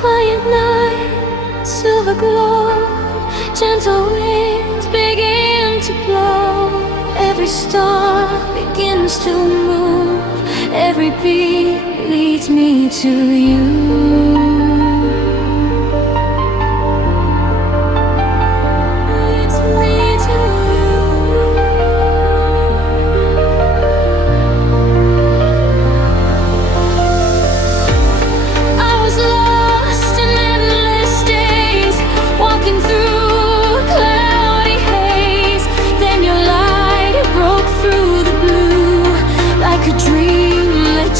Quiet night, silver glow, gentle winds begin to blow. Every star begins to move, every beat leads me to you.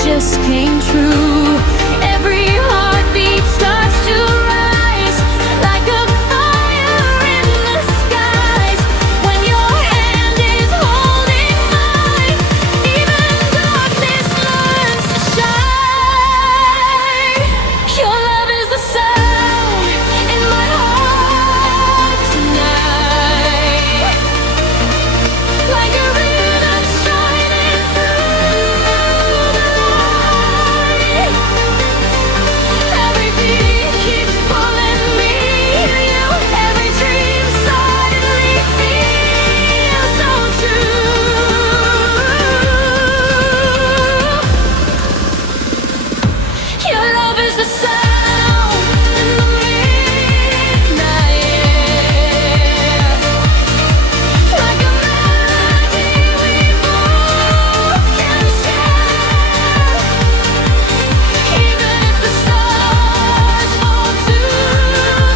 Just came true. Every heartbeat starts to rise like a fire in the skies. When your hand is holding mine, even darkness learns to shine. Your love is the sound in my heart tonight, like a rhythm shining through. Every beat keeps pulling me to you. Every dream suddenly feels so true. Your love is the sound in the midnight air, like a melody we both can share. Even if the stars fall to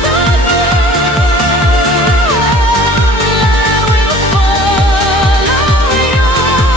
the ground, I will follow your love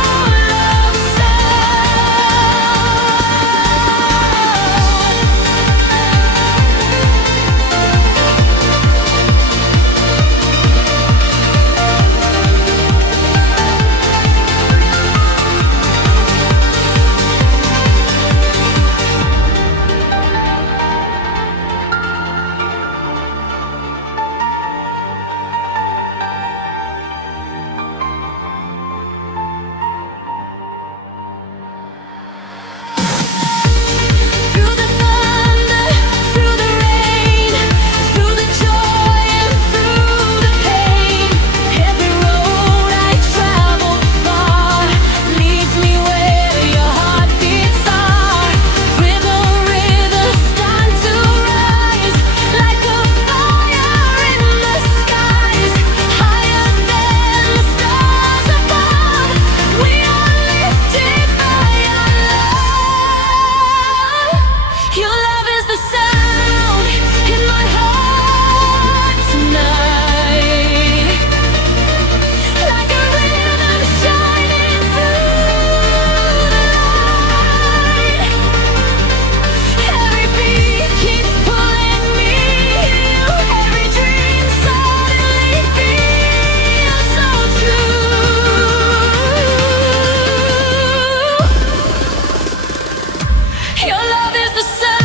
through the thunder, through the rain, through the joy and through the pain. Every road I travel far leads me where your heartbeats are. Rhythms start to rise like a fire in the skies, higher than the stars above. We are lifted by your love. Your love is the sound in my heart tonight, like a rhythm shining through the night. Every beat keeps pulling me to you. Every dream suddenly feels so true. Your love is the sound.